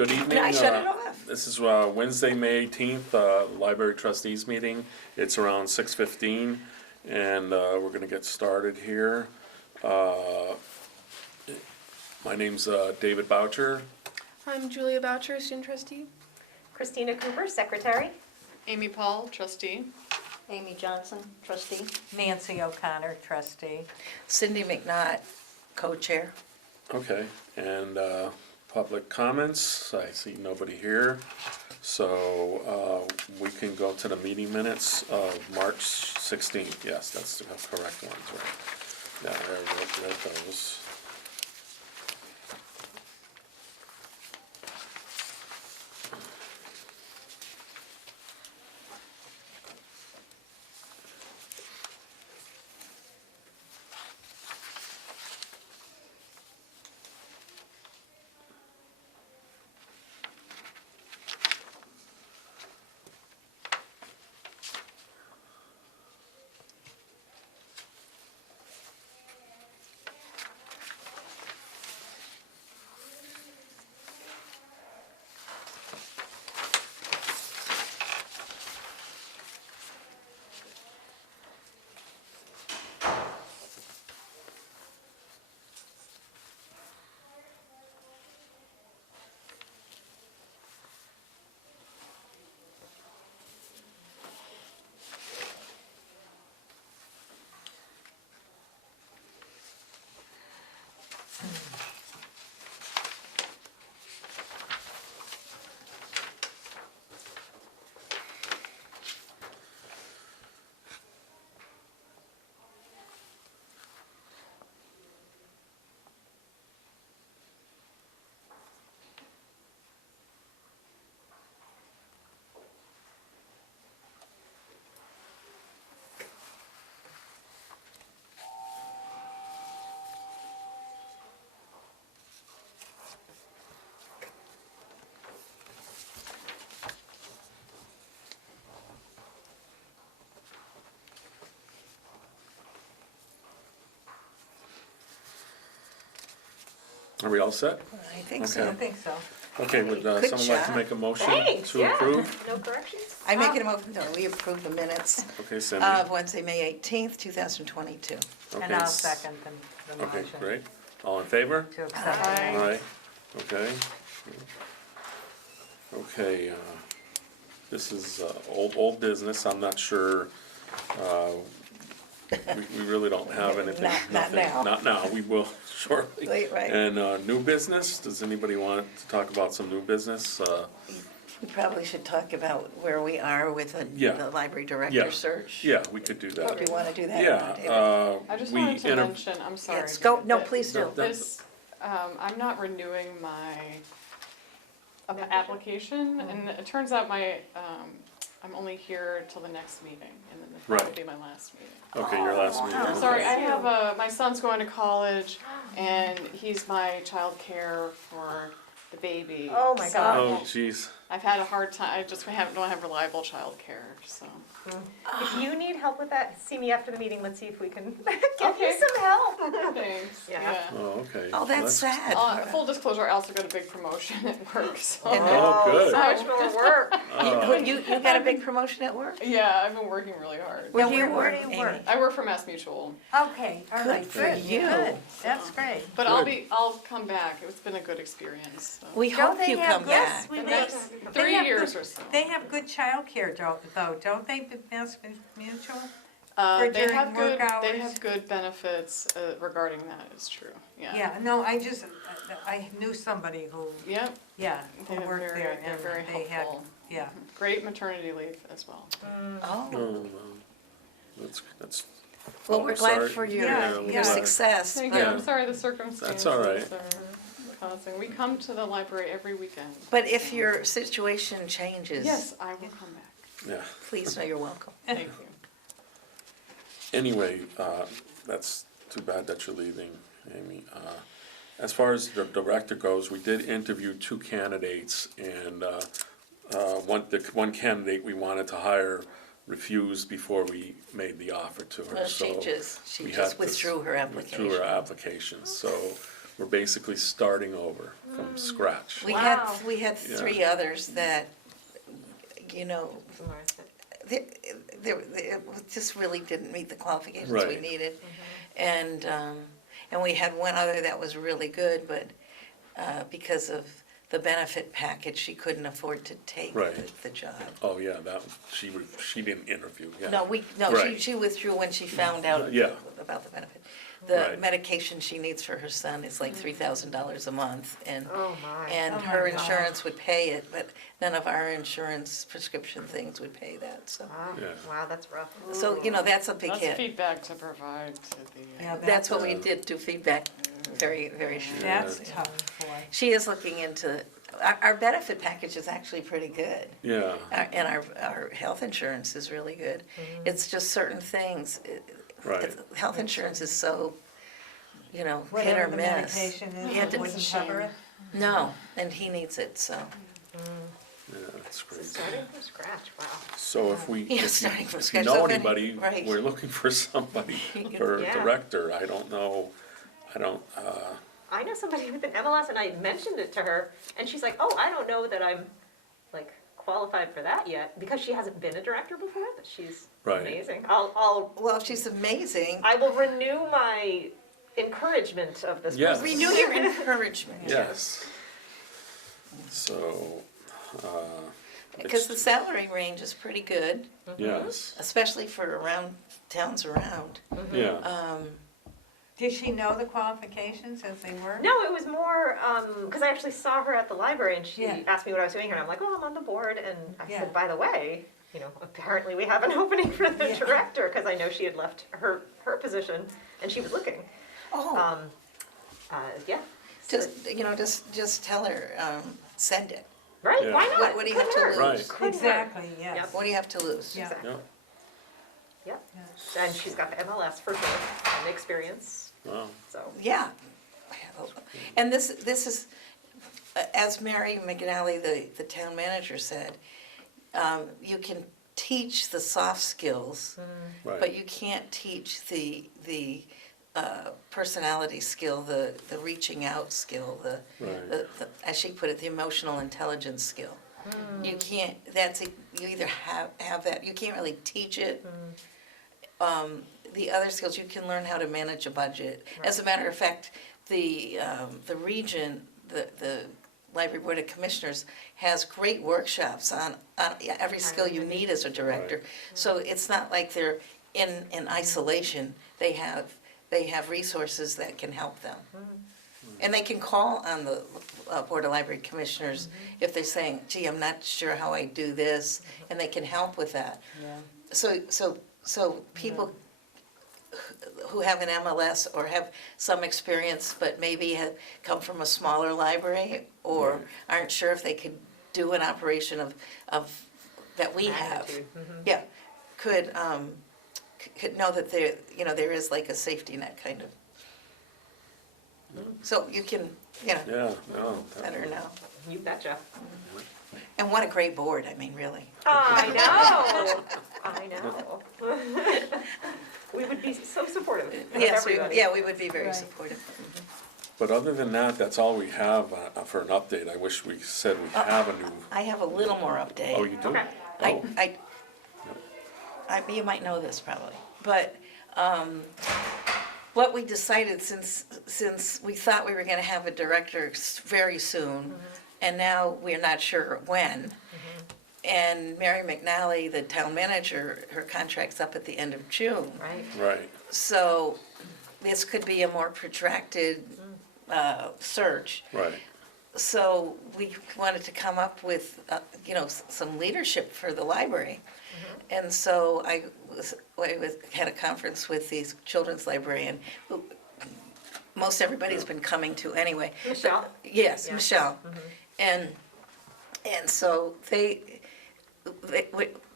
Good evening. I shut it off. This is Wednesday, May 18th, Library Trustees meeting. It's around 6:15, and we're going to get started here. My name's David Boucher. I'm Julia Boucher, student trustee. Christina Cooper, secretary. Amy Paul, trustee. Amy Johnson, trustee. Nancy O'Connor, trustee. Cindy McNaught, co-chair. Okay, and public comments. I see nobody here. So we can go to the meeting minutes of March 16th. Yes, that's the correct ones, right? Yeah, I read those. Are we all set? I think I so. think so. Okay, would Good someone like to job. make a motion Thanks, to yeah. approve? No corrections? I make it a motion that we approve the minutes Okay, Cindy. of Wednesday, May 18th, 2022. And Okay, I'll second the Okay, motion. great. All in favor? To accept the Aye. minutes. Aye, okay. Okay, this is old business, I'm not sure, we really don't have anything. Not nothing- now. Not now, we will shortly. Right, right. And new business, does anybody want to talk about some new business? We probably should talk about where we are with Yeah. the library Yeah. director search. Yeah, we could do that. Do you want to do that? Yeah. David? I just we wanted to inter- mention, I'm sorry. Yes, go, no, that please do. No, that- This, I'm not renewing my application, and it turns out I'm only here till the next meeting, and then that Right. will be my last meeting. Okay, your last Oh, meeting. wow. okay. Sorry, I have my son's going to college, and he's my child care for the baby. Oh my so God. Oh, jeez. I've had a hard time, I just don't have reliable child care, so. If you need help with that, see me after the meeting, let's see if we can give you Okay. some help. Thanks, Yeah. yeah. Oh, okay. Oh, that's sad. Full disclosure, I also got a big promotion at work, so. Oh, good. So much more work. You got a big promotion at work? Yeah, I've been working really hard. Where do you where work, do you work? Amy? I work for Mass Mutual, Okay, all Good right, for good, you. good. That's great. but Good. I'll come back. It's been a good experience. So. We Don't hope they you have come good- back. The they- next they 3 have years good- or so. They have good childcare though, don't they, Mass Mutual? They during have work good. They hours? have good benefits regarding that. It's true. Yeah. Yeah, no, I knew somebody who, Yep. yeah, They who have worked very, there they're and very they had, helpful. yeah. Great maternity leave as well. Oh, Oh, that's. well, oh, we're glad sorry. for Yeah, your yeah. your success. Thank but- you. I'm sorry the circumstances all right. are causing. We come to the library every weekend. But if so- your situation changes, Yes, I will come back. Yeah. please know you're welcome. Thank you. Anyway, that's too bad that you're leaving, Amy. As far as the director goes, we did interview 2 candidates, and the one candidate we wanted to hire refused before we made the offer to her. Well, So she we just had to withdrew her application. withdrew her application, so we're basically starting over from scratch. We Wow. had Yeah. 3 others that, you know, it just really didn't meet the qualifications we Right. needed. And we had one other that was really good, but because of the benefit package, she couldn't afford to take Right. the job. Oh, yeah, she didn't interview, yeah. No, Right. she withdrew when she found out Yeah. about the benefit. The Right. medication she needs for her son is like $3,000 a month, and Oh, my. and Oh, my her God. insurance would pay it, but none of our insurance prescription things would pay that, so. Wow, Yeah. wow, that's rough. So, you know, that's a big That's hit. feedback to provide to the. Yeah, That's what we Yeah. did to feedback, very, very sure. That's tough, boy. She is looking into, our benefit package is actually pretty good. Yeah, And our health insurance is really good. It's just certain things. right. Health insurance is so, you know, hit Whatever or the miss. medication is, Yeah, it it wouldn't doesn't- cover it. No, and he needs it, so. Yeah, that's So crazy. starting from scratch, wow. So if we, Yeah, if starting you from if you scratch. know So if any- anybody, right. we're looking for somebody for a Yeah. director. I don't know, I know somebody with an MLS and I mentioned it to her and she's like, oh, I don't know that I'm like qualified for that yet because she hasn't been a director before, but she's Right. amazing. Well, she's amazing. I will renew my encouragement of this Yes. person. Renew your encouragement. yes. So, Because the salary range is pretty good, yes, especially for towns around. yeah, Did she know the qualifications as they were? No, it was more, because I actually saw her at the library and she Yeah. asked me what I was doing here and I'm like, oh, I'm on the board. And I Yeah. said, by the way, you know, apparently we have an opening for the Yeah. director because I know she had left her position and she was looking. Oh, Yeah. just tell her, send it. Right, Yeah. why not? What do you have to Couldn't hurt. Right. lose? Couldn't hurt. Exactly, yes. Yep. What do you have to lose? Yeah. Exactly. yeah, Yep. And she's got the MLS for sure and the experience, wow, so. Yeah. And this is, as Mary McNally, the town manager said, you can teach the soft skills, but right, you can't teach the personality skill, the reaching out skill, right, the, as she put it, the emotional intelligence skill. You can't, you either have that, you can't really teach it. The other skills, you can learn how to manage a budget. As a matter of fact, the region, the Library Board of Commissioners has great workshops on every skill you need as a director. Right. So it's not like they're in isolation. They have resources that can help them. And they can call on the Board of Library Commissioners if they're saying, gee, I'm not sure how I do this, and they can help with that. Yeah. So people who have an MLS or have some experience, but maybe have come from a smaller library, or Right. aren't sure if they could do an operation of, that we have. Magnitude. Yeah, could know that there is like a safety net kind of. So you can, yeah, no, let her know. You betcha. And what a great board, I mean, really. I know, I know. We would be so supportive of Yes, everybody. we would be very Right. supportive. But other than that, that's all we have for an update. I wish we said we have a new, I have a little more update. oh, you do? Okay. Oh, You might know this probably, but what we decided, since we thought we were gonna have a director very soon, and now we're not sure when. And Mary McNally, the town manager, her contract's up at the end of June. Right. right, So this could be a more protracted search. right, So we wanted to come up with, some leadership for the library. And so I had a conference with the children's librarian, who most everybody's been coming to anyway. Michelle? Yes, Yeah. Michelle. And so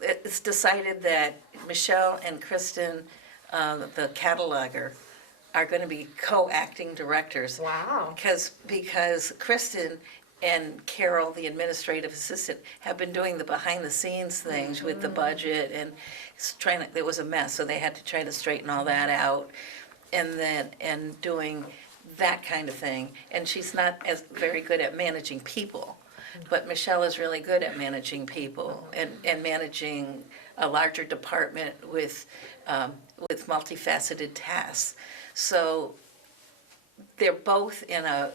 it's decided that Michelle and Kristen, the cataloger, are gonna be co-acting directors. Wow. Because Kristen and Carol, the administrative assistant, have been doing the behind-the-scenes things with the budget and there was a mess, so they had to try to straighten all that out. And doing that kind of thing. And she's not as very good at managing people, but Michelle is really good at managing people and managing a larger department with multifaceted tasks. So they're both in a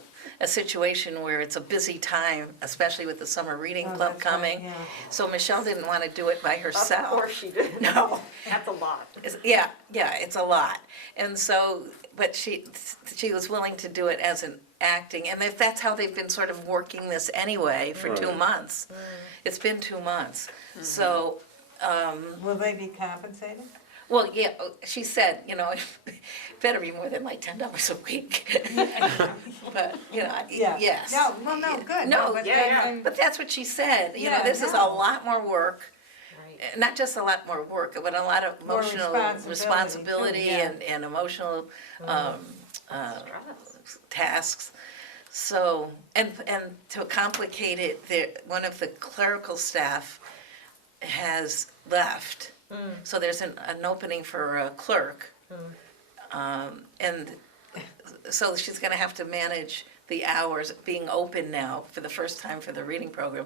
situation where it's a busy time, especially with the summer reading Oh, club that's right, coming. yeah. So Michelle didn't want to do it by herself. Of course she did. No. That's a lot. Yeah, it's a lot. And so, but she was willing to do it as an acting, and if that's how they've been sort of working this anyway for 2 Right. months. It's been 2 months. So, Will they be compensated? well, yeah, she said, better be more than like $10 a week. But, Yeah. yes. No, good. No, but yeah, then yeah. I'm- But that's what she said, Yeah, this is a no. lot more work. Right. Not just a lot more work, but a lot of More emotional responsibility, responsibility too, yeah. and emotional Stress. tasks. So, and to complicate it, one of the clerical staff has left. So there's an opening for a clerk. And so she's gonna have to manage the hours being open now for the first time for the reading program.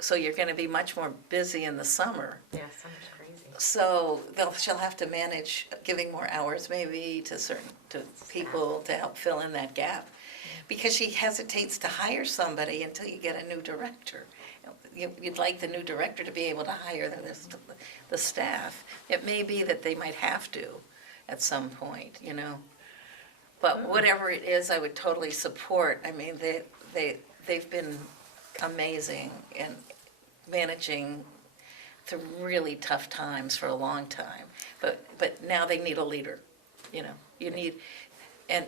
So you're gonna be much more busy in the summer. Yeah, summer's crazy. So she'll have to manage giving more hours maybe to people to help fill in that gap. Because she hesitates to hire somebody until you get a new director. You'd like the new director to be able to hire the staff. It may be that they might have to at some point, But whatever it is, I would totally support. I mean, they've been amazing in managing through really tough times for a long time. But now they need a leader, You need, and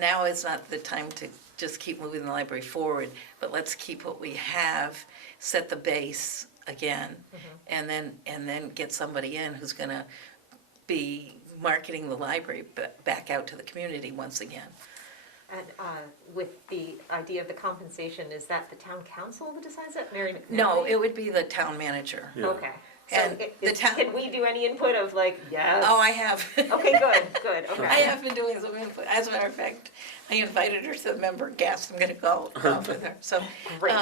now is not the time to just keep moving the library forward, but let's keep what we have, set the base again, and then get somebody in who's gonna be marketing the library back out to the community once again. And with the idea of the compensation, is that the town council that decides that? Mary McNally? No, it would be the town manager. Yeah. Okay. So And the town- can we do any input of like, yes? Oh, I have. Okay, good, okay. I have been doing some input. As a matter of fact, I invited her to the member guest. I'm gonna go with her, so. Great.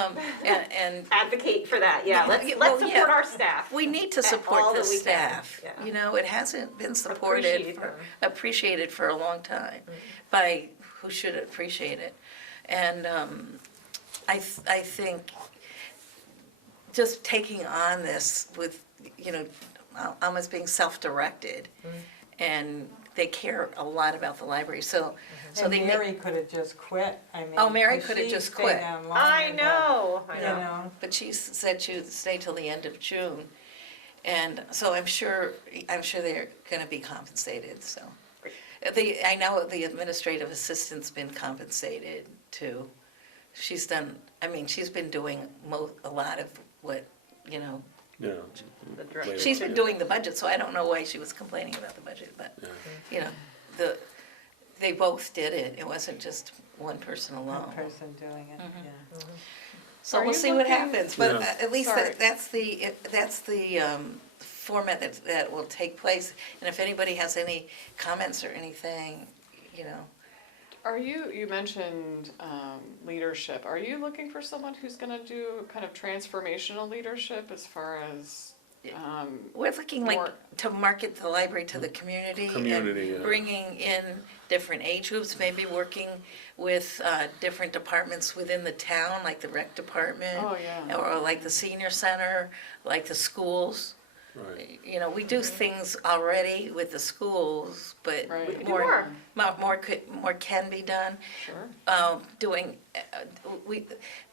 And Advocate for that, yeah. Let's Well, support yeah. our staff. we need to all support the that we can, staff. yeah. It hasn't been supported, Appreciate them. appreciated for a long time by who should appreciate it. And I think just taking on this with, almost being self-directed, and they care a lot about the library, so And they. Mary could have just quit, I mean. Oh, Mary 'cause could have she just stayed quit. on longer, I but, know. You know, But she said she would stay till the end of June, and so I'm sure they're gonna be compensated, so. I know the administrative assistant's been compensated too. She's been doing a lot of what, Yeah. The director. she's been doing the budget, so I don't know why she was complaining about the budget, but, Yeah. they both did it, it wasn't just one person one alone. person doing it, Mhm. yeah. So Are we'll you see what looking- happens, but Yeah. at least Sorry. that's the format that will take place. And if anybody has any comments or anything, You mentioned leadership. Are you looking for someone who's gonna do kind of transformational leadership as far as, we're looking like More- to market the library to the community. Community, yeah. And bringing in different age groups, maybe working with different departments within the town, like the rec department. Oh, yeah. Or like the senior center, like the schools. Right. We do things already with the schools, but Right. We could do more, more. more can be done. sure?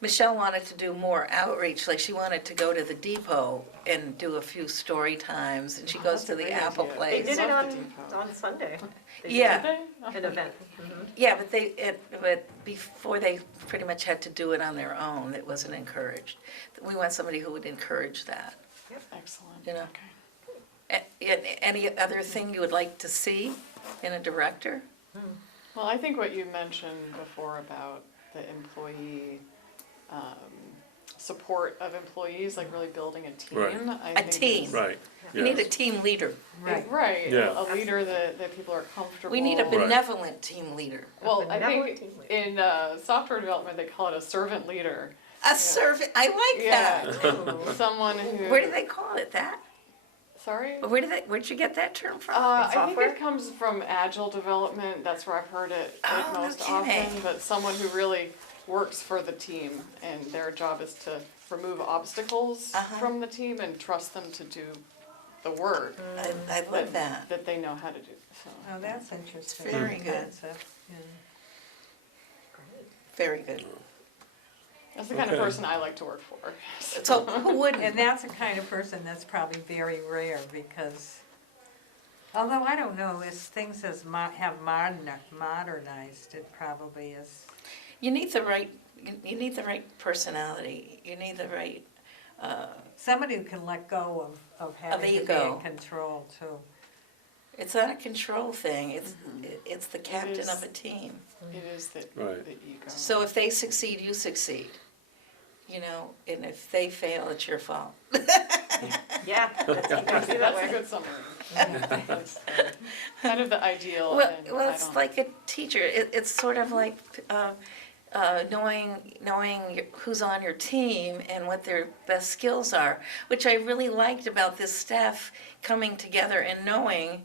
Michelle wanted to do more outreach, like she wanted to go to the depot and do a few story times, and she Oh, goes that's to a the great Apple idea. They Place. did it Love on, the depot. on Sunday. They did Yeah. Did they? Oh. An event. Yeah, but before they pretty much had to do it on their own, it wasn't encouraged. We want somebody who would encourage that, Excellent. You know. Okay. Any other thing you would like to see in a director? Well, I think what you mentioned before about the employee support of employees, like really building a team. Right. I A think team. is- Right, You need a yes. team leader. Right. Right, Yeah. a leader that people are comfortable. We need a Right. benevolent team leader. Well, I Benevolent think team leader. in software development, they call it a servant leader. A servant, I like Yeah, that. someone who. Where do they call it that? Sorry? Where'd you get that term from? I think software? it comes from agile development. That's where I've heard it Oh, most okay. often. But someone who really works for the team, and their job is to remove obstacles Uh-huh. from the team and trust them to do the work I love that. that they know how to do. So. Oh, that's interesting. Very good. Concept, yeah. Very good. That's the kind of Okay. person I like to work for. So who wouldn't? And that's the kind of person that's probably very rare because, although I don't know, as things have modernized, it probably is. You need the right, you need the right personality. You need the right, Somebody who can let go of having to be ego. in control too. it's not a control thing. It's the captain is. of a team. It is the Right. ego. So if they succeed, you succeed. You know, and if they fail, it's your fault. Yeah, that's, you can see that That's a way. good summary. That's kind of the ideal. Well, and well, I it's don't- like a teacher. It's sort of like knowing who's on your team and what their best skills are, which I really liked about this staff coming together and knowing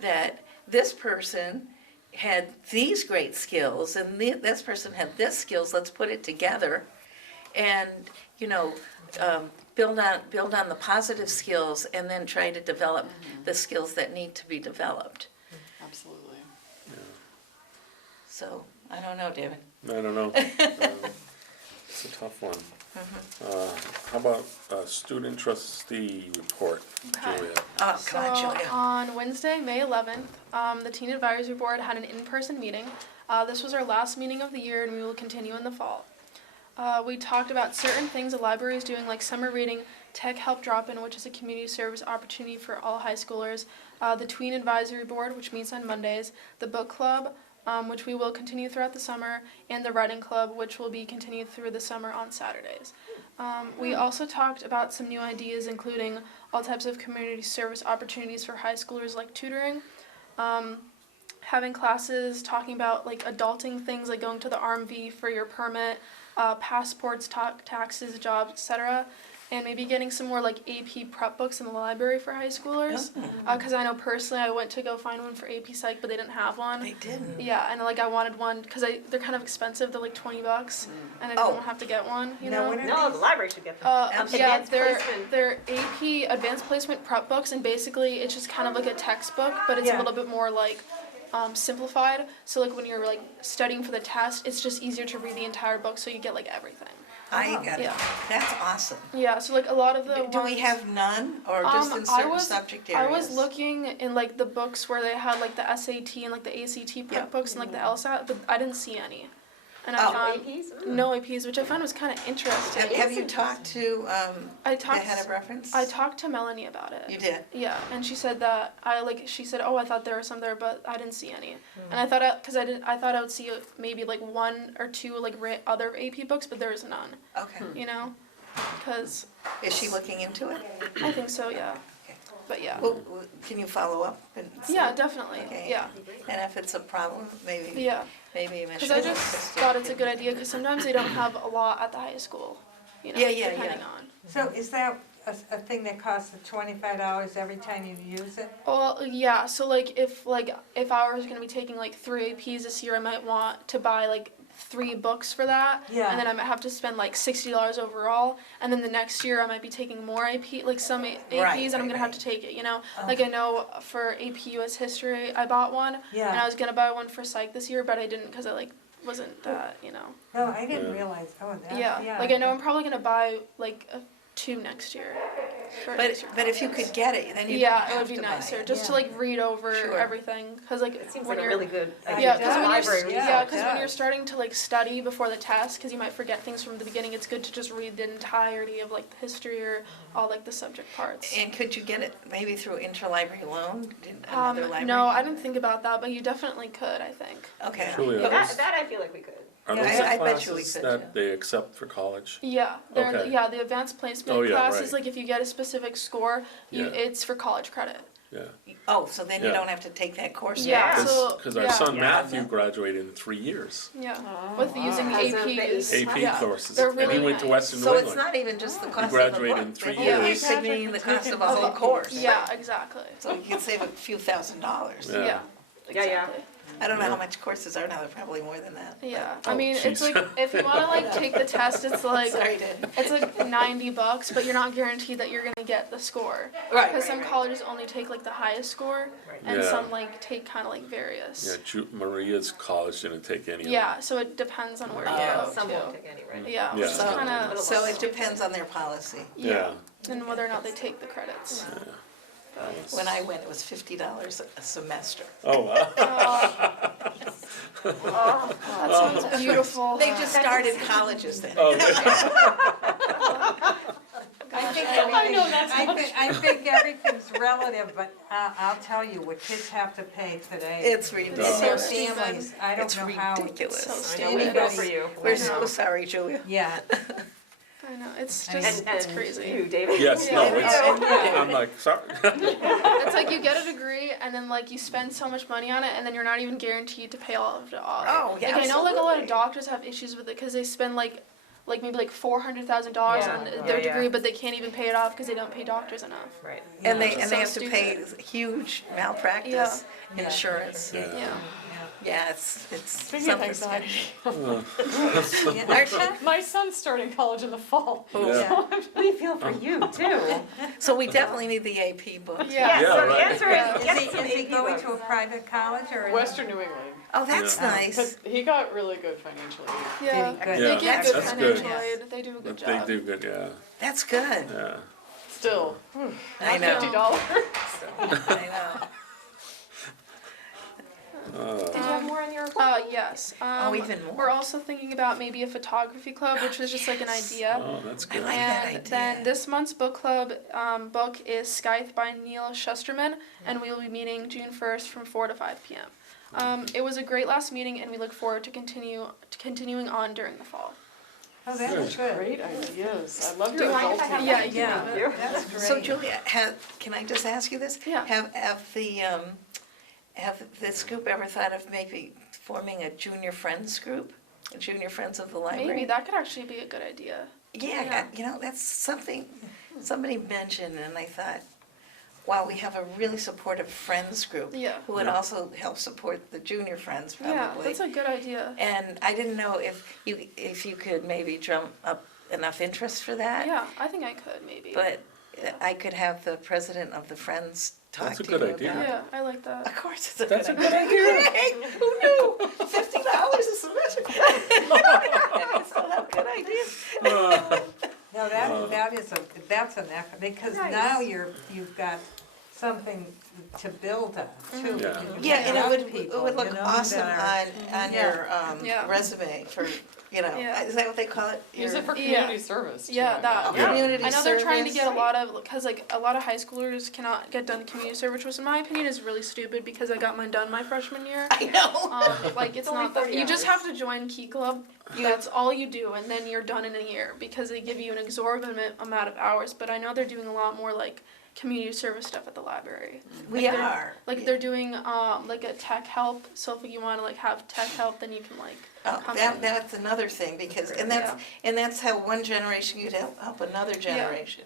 that this person had these great skills and this person had this skills. Let's put it together, and you know. Build on the positive skills and then try to develop the skills that need to be developed. Absolutely. So, I don't know, David. I don't know. It's a tough one. How about student trustee report, Okay. Julia? Oh, So come on, Julia. on Wednesday, May 11th, the Teen Advisory Board had an in-person meeting. This was our last meeting of the year, and we will continue in the fall. We talked about certain things the library is doing, like summer reading, tech help drop-in, which is a community service opportunity for all high schoolers, the Tween Advisory Board, which meets on Mondays, the book club, which we will continue throughout the summer, and the writing club, which will be continued through the summer on Saturdays. We also talked about some new ideas, including all types of community service opportunities for high schoolers, like tutoring, having classes talking about like adulting things, like going to the RMV for your permit, passports, taxes, jobs, etc., and maybe getting some more like AP prep books in the library for high schoolers. Because I know personally, I went to go find one for AP Psych, but they didn't have one. They didn't. Yeah, and like I wanted one because they're kind of expensive. They're like $20, and I Oh. don't have to get one. You Now, know. what are No, the these? library should get them. Yeah, Advanced they're placement. they're AP advanced placement prep books, and basically it's just kind of like a textbook, but it's a Yeah. little bit more like simplified. So like when you're like studying for the test, it's just easier to read the entire book, so you get like everything. I got it. Yeah. That's awesome. Yeah, so like a lot of the Do we ones- have none, or just in certain subject areas? I was looking in like the books where they had like the SAT and like the ACT prep Yeah. books and like the LSAT, but I didn't see any. And Oh. I found APs? no APs, which I found was kind of interesting. Have you talked to I the talked head of reference? I talked to Melanie about it. You did? Yeah, and she said that she said, oh, I thought there were some there, but I didn't see any. And I thought I thought I would see maybe like one or two like other AP books, but there was none. Okay. You know, because Is she looking into it? I think so, yeah. Okay. But yeah. Well, can you follow up and see? Yeah, definitely. Okay. Yeah. And if it's a problem, maybe Yeah. maybe Because I just thought it's a good idea because sometimes they don't have a lot at the high school. You know, Yeah, depending on. So is that a thing that costs $25 every time you use it? Well, yeah. So like if I was gonna be taking like 3 APs this year, I might want to buy like 3 books for that. Yeah. And then I might have to spend like $60 overall. And then the next year I might be taking more AP, like some APs, Right, and I'm gonna have right. to take it. You know, Oh. like I know for AP US History I bought one, and I Yeah. was gonna buy one for Psych this year, but I didn't because I like wasn't that, you know. No, I didn't Yeah. realize, oh, that, Yeah. Like I know I'm probably gonna buy like 2 next year. for next year. But if you could get it, then you don't Yeah, it have would be to buy nicer it. just to Yeah. like read over Sure. everything because like It seems when like a you're really good Yeah, idea. yeah, it because does. when Library you're Yeah, yeah, it 'cause when you're does. starting to like study before the test, because you might forget things from the beginning, it's good to just read the entirety of like the history or all like the subject parts. And could you get it maybe through interlibrary loan? Another library? No, I didn't think about that, but you definitely could. I think. Okay. Julia, That I feel like we could. Are Yeah, those I the bet you we classes could, that yeah. they accept for college? Yeah, they're Okay. yeah, the advanced placement Oh, yeah, classes, right. like if you get a specific score, Yeah. it's for college credit. Yeah. Oh, so then you Yeah. don't have to take that course Yeah, anymore. so- Because our yeah. son Yeah. Matthew graduated in 3 years. Yeah, Oh, with wow. using Because of the APs. AP yeah. courses. They're And he really went to nice. Western New So it's England. not even just the cost of the graduated book. in 3 It years. could mean the cost of a whole course. Yeah, exactly. So you can save a few $1,000s. Yeah. Yeah, Yeah, yeah. exactly. I don't know how much courses are now, they're probably more than that. Yeah, Oh, I mean, it's jeez. like, if you wanna like take the test, it's like, Sorry, Dad. it's like $90, but you're not guaranteed that you're gonna get the score. Right, Cause some right. colleges only take like the highest score, and Yeah. some like take kinda like various. Yeah, Maria's college didn't take any of them. Yeah, so it depends on where you Yeah, go Some won't too. take any, right? Yeah, Yeah. which is So- kinda, So it depends on their policy. yeah, and whether or not they take the credits. When I went, it was $50 a semester. Oh, wow. That sounds beautiful. They just started colleges then. Oh, I think I know that's I think everything's relative, but I'll tell you, what kids have to pay today. It's And ridiculous. their so families, I don't It's know how. ridiculous. So I know, we feel Anybody- for you. We're I so know. sorry, Julia. Yeah. I know, it's And- just, it's And crazy. you, David? yes, Yeah. no, Yeah. I'm like, sorry. It's like you get a degree and then like you spend so much money on it and then you're not even guaranteed to pay all of it off. Oh, yeah, Like I know like a lot of absolutely. doctors have issues with it because they spend like maybe like $400,000 Yeah. on Yeah, their yeah. degree, but they can't even pay it off because they don't pay doctors enough. Right. And they, Yeah. and they So have to pay huge malpractice Yeah. insurance. Yeah. Yeah. Yeah, it's Speaking of something anxiety, Yeah. my son's starting college in the fall. Yeah. We feel for you, too. So we definitely need the AP book. Yeah. Yes, so the right. answer Yeah. is yes, Is he AP going books. to a private college or? Western New England. Oh, that's Yeah. nice. But he got really good financial aid. Yeah. Good. They Yeah, give that's good good. financial Yes. aid. They do a good They job. do good, yeah, That's good. yeah. Still, I know. $50. I know. Did you have more on your? Yes. Even more. We're also thinking about maybe a photography club, which is just like an idea. Oh, that's I good. like that And idea. then this month's book club book is Scythe by Neil Shusterman, and we will be meeting June 1st from 4 to 5 p.m. It was a great last meeting, and we look forward to continuing on during the fall. Oh, that's good. Great ideas. I love Do your you mind if I adult have team. Yeah, that? yeah. Thank you. That's great. So Julia, can I just ask you this? Yeah. Have the Scoop ever thought of maybe forming a junior friends group? A junior friends of the library? Maybe that could actually be a good idea. Yeah, that's something somebody mentioned, and I thought, wow, we have a really supportive friends group. Yeah. Who would Yeah. also help support the junior friends, Yeah, probably. that's a good idea. And I didn't know if you could maybe drum up enough interest for that. Yeah, I think I could maybe. But I could have the president of the Friends talk That's a to you good about idea. it. Yeah, I like that. Of course, it's a That's good a good idea. Hey, who knew? $50 a semester. I still have good ideas. No, that's an effort, because Nice. now you've got something to build on too. Yeah. Yeah, and Young it people, would look you know, awesome that are- on Yeah. your Yeah. resume for, Yeah. is that what they call it? Use Your- it for community service. too, Yeah, I that. guess. Yeah. Community I know they're trying to service. get a lot of, because like a lot of high schoolers cannot get done community service, which in my opinion is really stupid because I got mine done my freshman year. I know. Like it's only not that, 40 you just hours. have to join Key Club. That's all you do, and then you're done in a year because they give you an exorbitant amount of hours. But I know they're doing a lot more like community service stuff at the library. We Like, they're- are. Like they're doing like a tech help. So if you want to like have tech help, then you can like. Oh, come that, in. that's another thing, because, and that's how one generation could help another generation.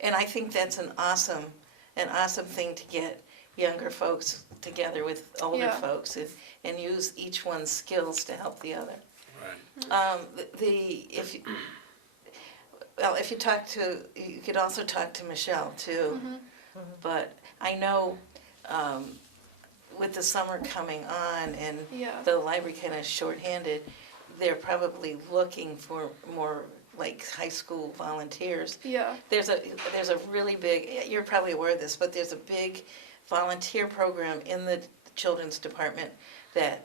And I think that's an awesome thing to get younger folks together with older Yeah. folks and use each one's skills to help the other. Right. If you talk to, you could also talk to Michelle too. But I know, with the summer coming on and Yeah. the library kind of shorthanded, they're probably looking for more like high school volunteers. Yeah. There's a really big, you're probably aware of this, but there's a big volunteer program in the children's department that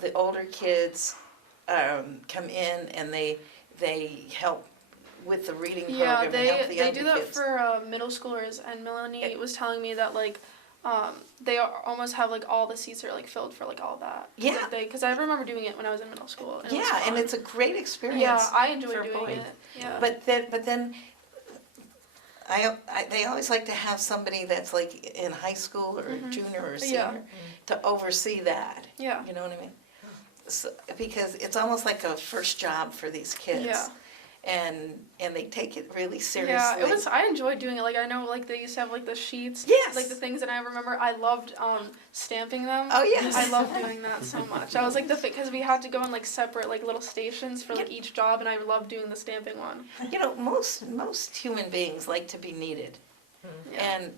the older kids come in and they help with the reading Yeah, program and help the they younger do that kids. for middle schoolers, and Melanie was telling me that like they almost have like all the seats are like filled for like all that. Yeah. Like because I remember doing it when I was in middle school. And it was Yeah, and fun. it's a great experience. Yeah, I enjoyed Fair doing point. it. Yeah. But then, they always like to have somebody that's like in high school or junior or senior to oversee that. Yeah. You know what I mean? So, because it's almost like a first job for these kids. Yeah. And they take it really seriously. Yeah, it was. I enjoyed doing it. Like I know, like they used to have like the sheets. Yes. Like the things, and I remember I loved stamping them. Oh, yes. I loved doing that so much. I was like because we had to go in like separate like little stations for like each job, and I loved doing the stamping one. You know, most human beings like to be needed, Yeah.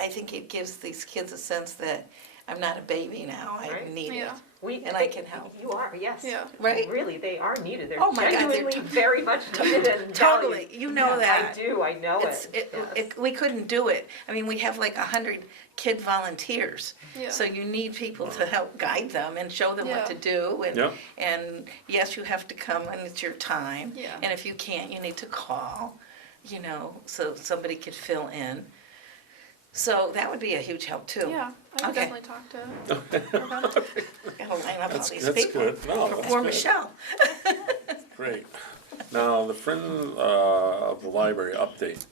I think it gives these kids a sense that I'm not a baby now. I'm Right. needed. Yeah. And I can help. You are, yes. Yeah. Right? Really, they are needed. They're Oh my God, they're genuinely very much needed and Totally, valued. you know that. I do, I know It's, it. Yes. we couldn't do it. I mean, we have like 100 kid volunteers. Yeah. So you need people to help guide them and show them what Yeah. to do. Yep. And yes, you have to come and it's your time. Yeah. And if you can't, you need to call, you know, so somebody could fill in. So that would be a huge help too. Yeah, I would Okay. definitely talk to her about it. Gotta line up all these That's people. good. No, For that's poor good. Michelle. Great. Now, the friend of the library update.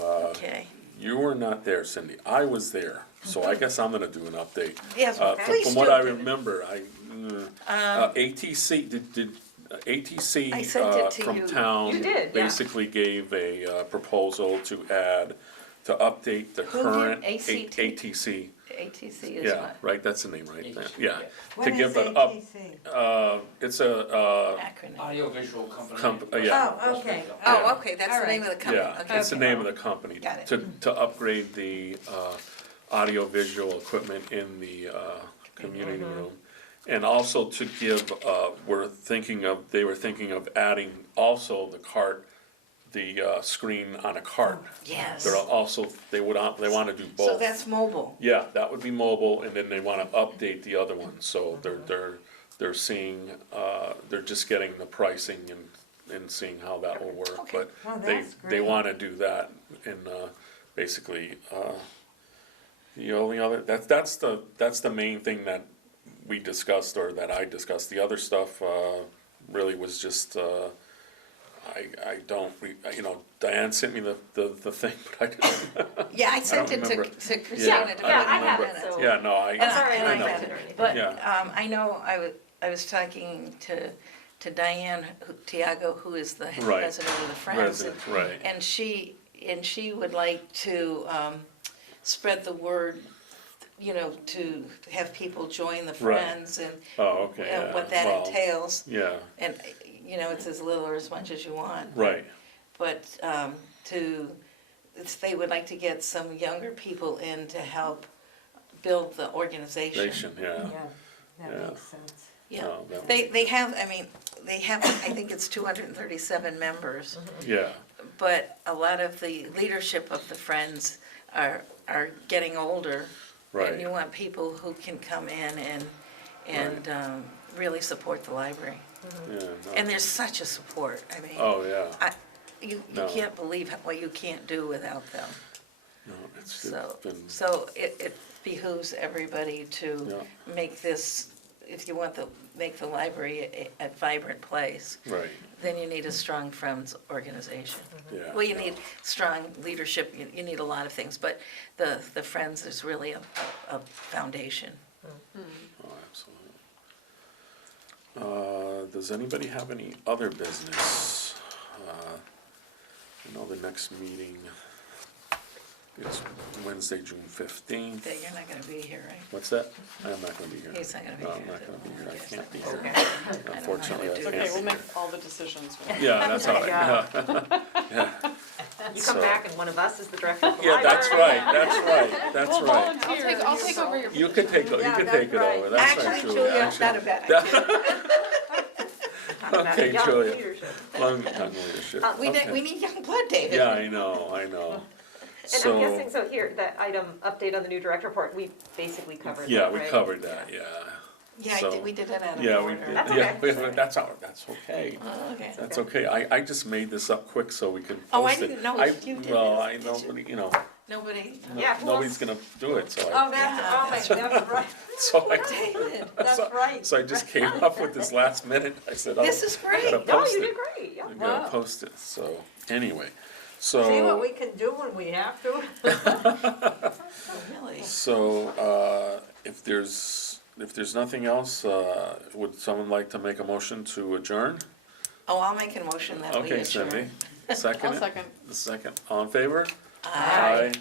Okay. You were not there, Cindy. I was there, so I guess I'm gonna do an update. Yes, please From what do. I remember, ATC, did ATC I sent it to from you. town You did, yeah. basically gave a proposal to add, to update the Who did? current ACT? ATC. ATC is Yeah, what? right, that's the name, right? Yeah. To What give is an up, ATC? it's a, Acronym. Audiovisual company. yeah. Oh, okay. Oh, okay, that's All the name right. of the company. Yeah, Okay. it's the name of the company. Got it. To upgrade the audio-visual equipment in the community room. And also to give, they were thinking of adding also the cart, the screen on a cart. Yes. They're also, they wanna do both. So that's mobile. Yeah, that would be mobile, and then they wanna update the other one, so they're seeing, they're just getting the pricing and seeing how that will work. Okay. But Oh, they, that's they great. wanna do that, and, basically, the only other, that's the main thing that we discussed, or that I discussed. The other stuff, really was just, I don't, you know, Diane sent me the thing, but I didn't. Yeah, I sent don't it to remember. Christina Yeah, to put yeah, in I the have it, minutes. so- Yeah, no, And I- sorry, and I I didn't got send it. or anything. But Yeah. I know I was talking to Diane Tiago, who is the Right. president of the Friends. Resident, right. And she would like to spread the word, you know, to have people join the Right. Friends and Oh, okay, and yeah, what that well, entails. Yeah, And, you know, it's as little or as much as you want. right, But they would like to get some younger people in to help build the organization. nation, yeah. Yeah, Yeah. that makes sense. Yeah, No, that- they have, I mean, they have, I think it's 237 members, Yeah, but a lot of the leadership of the Friends are getting older. And you right, want people who can come in and really support the library. yeah, no. And there's such a support, I mean. Oh, yeah, You No. can't believe what you can't do without them. no, it's So, been, so it behooves everybody to yeah, make this, if you want make the library a vibrant place, right, then you need a strong Friends organization. yeah. Well, you need strong leadership, you need a lot of things, but the Friends is really a foundation. Oh, absolutely. Does anybody have any other business? I know the next meeting is Wednesday, June 15th. That you're not gonna be here, right? What's that? I'm not gonna be here. He's not gonna be No, here. I'm not gonna be here, I Okay. can't be here. Okay. Unfortunately, I It's It's can't okay, be we'll here. make all the decisions. Yeah, that's all right, Yeah. yeah. You come So- back and one of us is the director of the Yeah, library. that's right, that's right, that's We'll right. volunteer. I'll take over your. You could take, you Yeah, could that's take it right. over, that's right, Actually, Julia. Julia, not a bad idea. Talk about Okay, young Julia. leadership. Long time leadership. We Okay. need young blood, David. Yeah, I know. And I'm guessing, so here, that item, update on the new director report, we basically covered that, Yeah, we right? covered that, yeah. Yeah, So- we did that out of Yeah, order. we did, That's yeah, okay. that's okay. Oh, okay. That's okay, I just made this up quick so we could Oh, I post it. didn't know you did Well, this, I did know, you? you know, Nobody, Yeah, who Nobody's else? gonna do it, so Oh, I, that's right, so I, David, that's so- right. so I just came up with this last minute, I said, oh, this is I gotta great. No, post you it. did great, yeah. I gotta Wow. post it, so, anyway, See what so, we can do when we have to? Really? so, if there's nothing else, would someone like to make a motion to adjourn? Oh, I'll make a motion that we Okay, adjourn. Cindy, second I'll it? second. The second, all in favor? Aye. Aye.